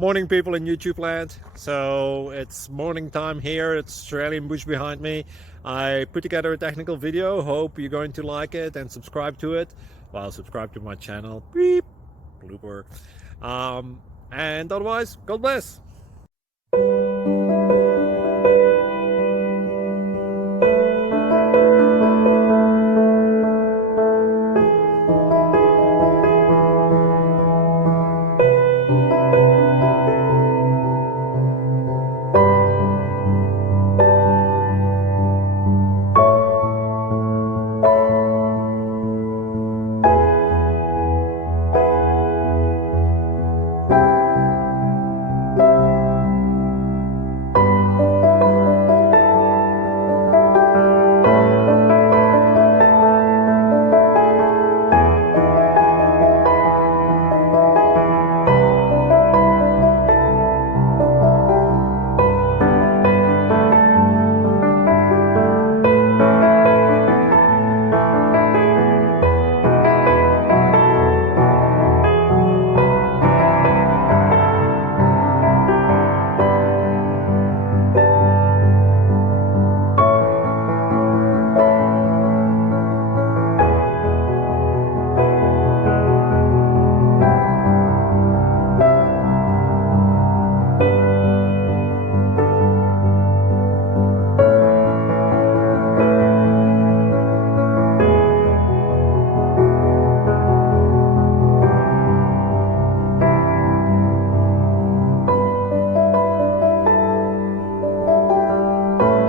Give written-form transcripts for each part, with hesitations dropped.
Morning, people in YouTube land. So it's morning time here. It's Australian bush behind me. I put together a technical video. Hope you're going to like it and subscribe to it. Well, subscribe to my channel. Beep. Blooper. And otherwise, God bless.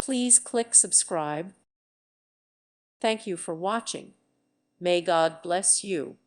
Please click subscribe. Thank you for watching. May God bless you.